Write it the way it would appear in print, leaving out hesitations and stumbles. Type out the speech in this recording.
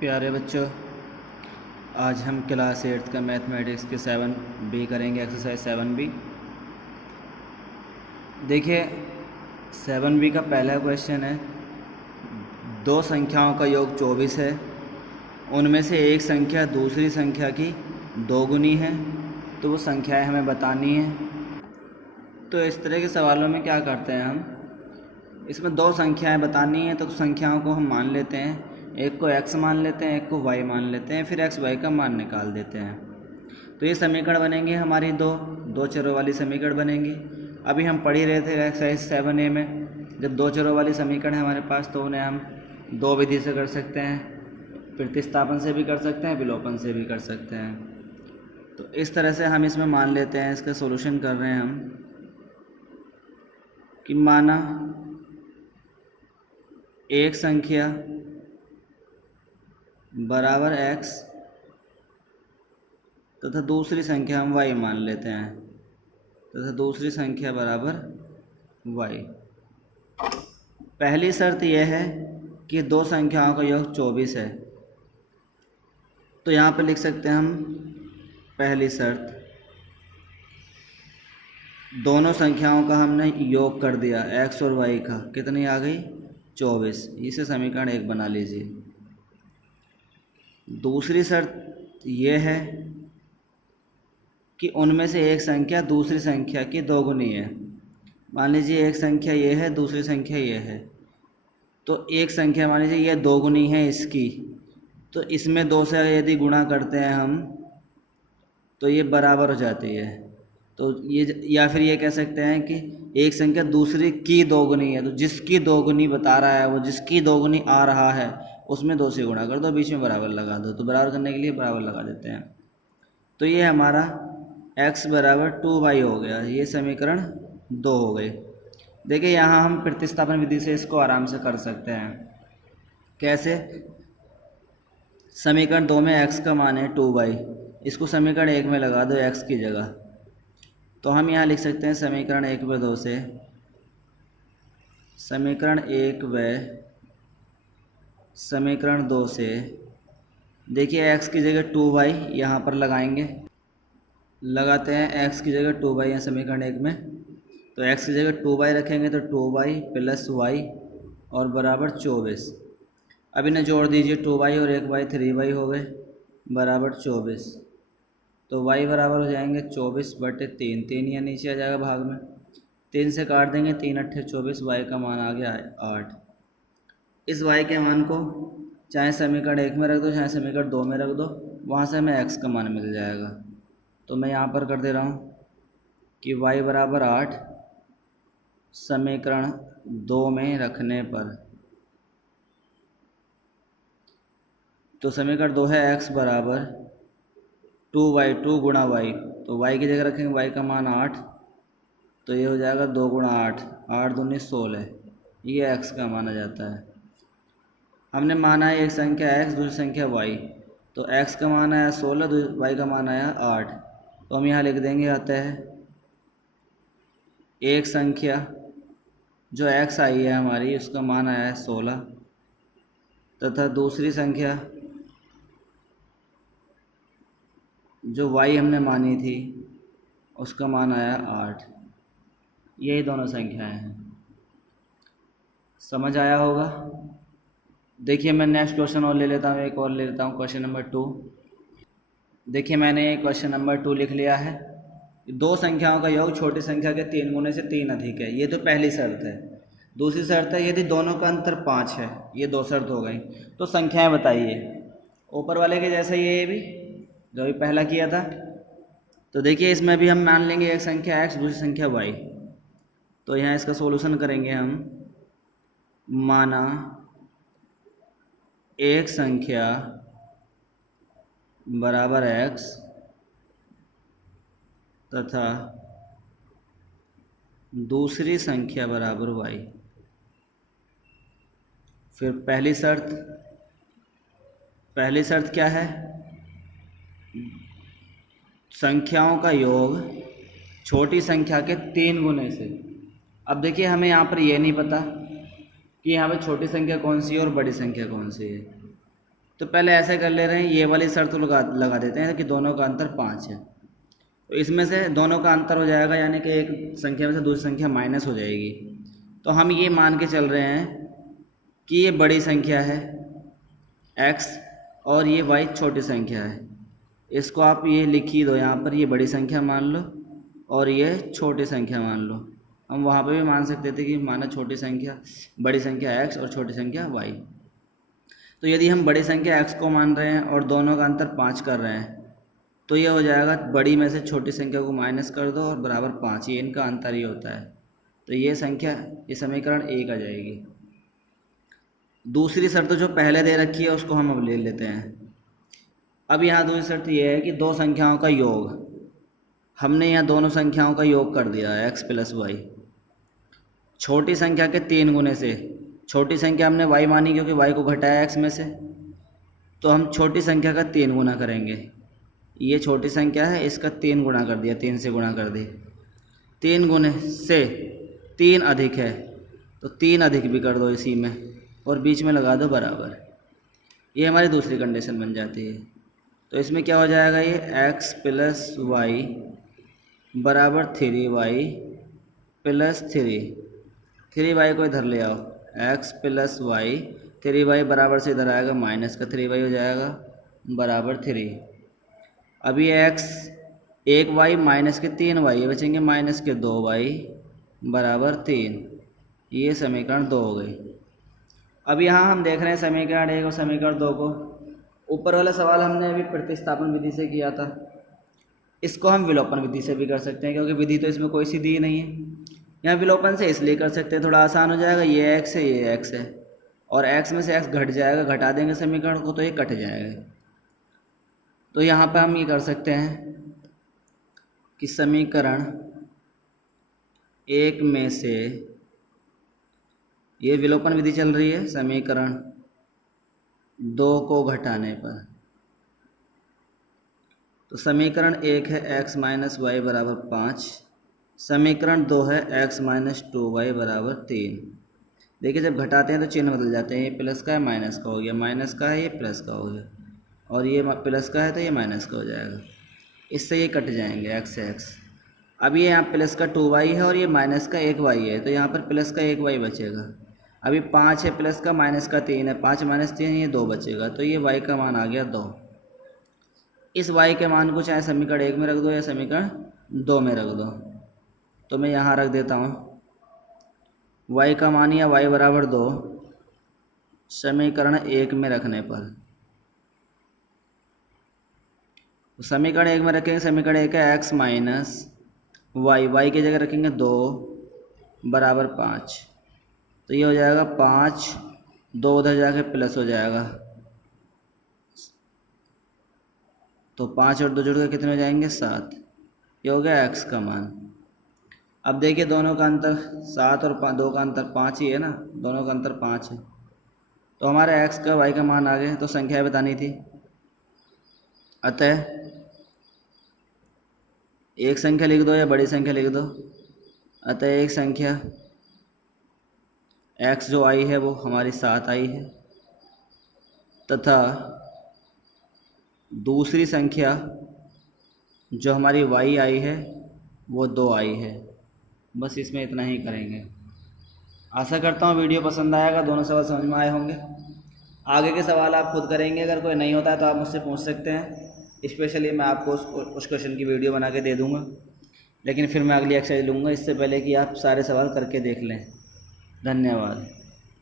प्यारे बच्चों, आज हम क्लास 8 का मैथमेटिक्स के 7B करेंगे। Exercise 7B। देखिए 7B का पहला क्वेश्चन है, दो संख्याओं का योग 24 है, उनमें से एक संख्या दूसरी संख्या की दोगुनी है, तो वो संख्याएं हमें बतानी है। तो इस तरह के सवालों में क्या करते हैं हम, इसमें दो संख्याएं बतानी हैं तो संख्याओं को हम मान लेते हैं, एक को x मान लेते हैं, एक को y मान लेते हैं, फिर x y का मान निकाल देते हैं। तो ये समीकरण बनेंगे हमारी दो चरों वाली समीकरण बनेंगी। अभी हम पढ़ ही रहे थे एक्सरसाइज 7A में, जब दो चरों वाली समीकरण है हमारे पास तो उन्हें हम दो विधि से कर सकते हैं, प्रतिस्थापन से भी कर सकते हैं, विलोपन से भी कर सकते हैं। तो इस तरह से हम इसमें मान लेते हैं, इसका सोल्यूशन कर रहे हैं हम कि माना एक संख्या बराबर x तथा दूसरी संख्या हम y मान लेते हैं, तथा दूसरी संख्या बराबर y। पहली शर्त यह है कि दो संख्याओं का योग 24 है, तो यहाँ पर लिख सकते हैं हम पहली शर्त, दोनों संख्याओं का हमने योग कर दिया, x और y का, कितनी आ गई 24। इसे समीकरण 1 बना लीजिए। दूसरी शर्त यह है कि उनमें से एक संख्या दूसरी संख्या की दोगुनी है। मान लीजिए एक संख्या ये है, दूसरी संख्या ये है, तो एक संख्या मान लीजिए यह दोगुनी है इसकी, तो इसमें दो से यदि गुणा करते हैं हम तो ये बराबर हो जाती है। तो ये, या फिर ये कह सकते हैं कि एक संख्या दूसरी की दोगुनी है, तो जिसकी दोगुनी बता रहा है वो जिसकी दोगुनी आ रहा है उसमें दो से गुणा कर दो, बीच में बराबर लगा दो। तो बराबर करने के लिए बराबर लगा देते हैं। तो ये हमारा x बराबर 2y हो गया, ये समीकरण 2 हो गई। देखिए यहाँ हम प्रतिस्थापन विधि से इसको आराम से कर सकते हैं। कैसे? समीकरण 2 में x का मान है 2y, इसको समीकरण 1 में लगा दो x की जगह। तो हम यहाँ लिख सकते हैं समीकरण 1 व 2 से, समीकरण 1 व समीकरण 2 से, देखिए x की जगह 2y यहाँ पर लगाएंगे, लगाते हैं x की जगह 2y है समीकरण 1 में, तो x की जगह 2y रखेंगे तो 2y प्लस y और बराबर 24। अब इन्हें जोड़ दीजिए, 2y और 1y 3y हो गए बराबर 24। तो y बराबर हो जाएंगे 24/3, 3 यहाँ नीचे आ जाएगा भाग में, 3 से काट देंगे, 3 अट्ठे 24, y का मान आ गया 8। इस y के मान को चाहे समीकरण 1 में रख दो चाहे समीकरण 2 में रख दो, वहाँ से हमें x का मान मिल जाएगा। तो मैं यहाँ पर कर दे रहा हूँ कि y बराबर 8 समीकरण 2 में रखने पर, तो समीकरण 2 है x बराबर 2y, 2 गुणा y, तो y की जगह रखेंगे y का मान 8, तो ये हो जाएगा 2 गुणा 8, 8 दूनी 16, ये x का माना जाता है। हमने माना है एक संख्या x दूसरी संख्या y, तो x का मान आया 16, y का मान आया 8, तो हम यहाँ लिख देंगे अतः एक संख्या जो x आई है हमारी उसका मान आया है 16, तथा दूसरी संख्या जो y हमने मानी थी उसका मान आया 8। यही दोनों संख्याएं हैं। समझ आया होगा? देखिए मैं नेक्स्ट क्वेश्चन और ले लेता हूँ, एक और ले लेता हूँ, क्वेश्चन नंबर 2। देखिए मैंने क्वेश्चन नंबर 2 लिख लिया है। दो संख्याओं का योग छोटी संख्या के 3 गुने से 3 अधिक है, ये तो पहली शर्त है। दूसरी शर्त है यदि दोनों का अंतर 5 है, ये दो शर्त हो गई। तो संख्याएं बताइए, ऊपर वाले के जैसा ये भी जो भी पहला किया था। तो देखिए इसमें भी हम मान लेंगे एक संख्या x दूसरी संख्या y, तो यहाँ इसका सॉल्यूशन करेंगे हम। माना एक संख्या बराबर x तथा दूसरी संख्या बराबर y। फिर पहली शर्त क्या है? संख्याओं का योग छोटी संख्या के 3 गुने से। अब देखिए हमें यहाँ पर ये नहीं पता कि यहाँ पे छोटी संख्या कौन सी है और बड़ी संख्या कौन सी है, तो पहले ऐसे कर ले रहे हैं, ये वाली शर्त लगा देते हैं कि दोनों का अंतर 5 है। तो इसमें से दोनों का अंतर हो जाएगा, यानी कि एक संख्या में से दूसरी संख्या माइनस हो जाएगी। तो हम ये मान के चल रहे हैं कि ये बड़ी संख्या है x और ये y छोटी संख्या है। इसको आप ये लिख ही दो यहाँ पर, ये बड़ी संख्या मान लो और ये छोटी संख्या मान लो। हम वहाँ पे भी मान सकते थे कि माना छोटी संख्या, बड़ी संख्या x और छोटी संख्या y। तो यदि हम बड़ी संख्या x को मान रहे हैं और दोनों का अंतर 5 कर रहे हैं, तो ये हो जाएगा बड़ी में से छोटी संख्या को माइनस कर दो और बराबर 5, ये इनका अंतर ही होता है। तो ये संख्या, ये समीकरण 1 आ जाएगी। दूसरी शर्त जो पहले दे रखी है उसको हम अब ले लेते हैं। अब यहाँ दूसरी शर्त ये है कि दो संख्याओं का योग, हमने यहाँ दोनों संख्याओं का योग कर दिया है x प्लस वाई, छोटी संख्या के 3 गुने से। छोटी संख्या हमने y मानी क्योंकि y को घटाया x में से, तो हम छोटी संख्या का 3 गुना करेंगे। ये छोटी संख्या है, इसका 3 गुना कर दिया, 3 से गुना कर दी। 3 गुने से 3 अधिक है तो 3 अधिक भी कर दो इसी में और बीच में लगा दो बराबर। ये हमारी दूसरी कंडीशन बन जाती है। तो इसमें क्या हो जाएगा, ये x प्लस वाई बराबर 3y प्लस 3y को इधर ले आओ, x प्लस वाई 3y बराबर से इधर आएगा माइनस का 3y हो जाएगा बराबर 3। अब ये x 1y माइनस के 3y, ये बचेंगे माइनस के 2y बराबर 3। ये समीकरण 2 हो गई। अब यहाँ हम देख रहे हैं समीकरण 1 और समीकरण 2 को। ऊपर वाला सवाल हमने अभी प्रतिस्थापन विधि से किया था, इसको हम विलोपन विधि से भी कर सकते हैं क्योंकि विधि तो इसमें कोई सी दी नहीं है। यहाँ विलोपन से इसलिए कर सकते हैं, थोड़ा आसान हो जाएगा। ये x है, ये x है और x में से x घट जाएगा, घटा देंगे समीकरण को तो ये कट जाएगा। तो यहाँ पर हम ये कर सकते हैं कि समीकरण 1 में से, ये विलोपन विधि चल रही है, समीकरण 2 को घटाने पर, तो समीकरण 1 है x माइनस वाई बराबर 5, समीकरण 2 है x माइनस 2y बराबर 3। देखिए जब घटाते हैं तो चिन्ह बदल जाते हैं, ये प्लस का है माइनस का हो गया, माइनस का है ये प्लस का हो गया, और ये प्लस का है तो ये माइनस का हो जाएगा। इससे ये कट जाएंगे x से x। अब ये यहाँ प्लस का 2y है और ये माइनस का 1y है, तो यहाँ पर प्लस का 1y बचेगा। अभी 5 है, प्लस का माइनस का 3 है, 5 माइनस 3 ये 2 बचेगा, तो ये y का मान आ गया 2। इस y के मान को चाहे समीकरण 1 में रख दो या समीकरण 2 में रख दो। तो मैं यहाँ रख देता हूँ y का मान या y बराबर 2 समीकरण 1 में रखने पर। तो समीकरण 1 में रखेंगे, समीकरण 1 है x माइनस वाई, वाई की जगह रखेंगे 2 बराबर 5, तो ये हो जाएगा 5, 2 उधर जाके प्लस हो जाएगा, तो 5 और 2 जुड़ के कितने हो जाएंगे 7। ये हो गया x का मान। अब देखिए दोनों का अंतर 7 और 2 का अंतर 5 ही है ना, दोनों का अंतर 5 है, तो हमारे x का y का मान आ गया। तो संख्या बतानी थी, अतः एक संख्या लिख दो या बड़ी संख्या लिख दो। अतः एक संख्या x जो आई है वो हमारी 7 आई है, तथा दूसरी संख्या जो हमारी y आई है वो 2 आई है। बस इसमें इतना ही करेंगे। आशा करता हूँ वीडियो पसंद आएगा, दोनों सवाल समझ में आए होंगे। आगे के सवाल आप खुद करेंगे, अगर कोई नहीं होता है तो आप मुझसे पूछ सकते हैं, स्पेशली मैं आपको उस क्वेश्चन की वीडियो बना के दे दूँगा। लेकिन फिर मैं अगली एक्सरसाइज लूँगा, इससे पहले कि आप सारे सवाल करके देख लें। धन्यवाद।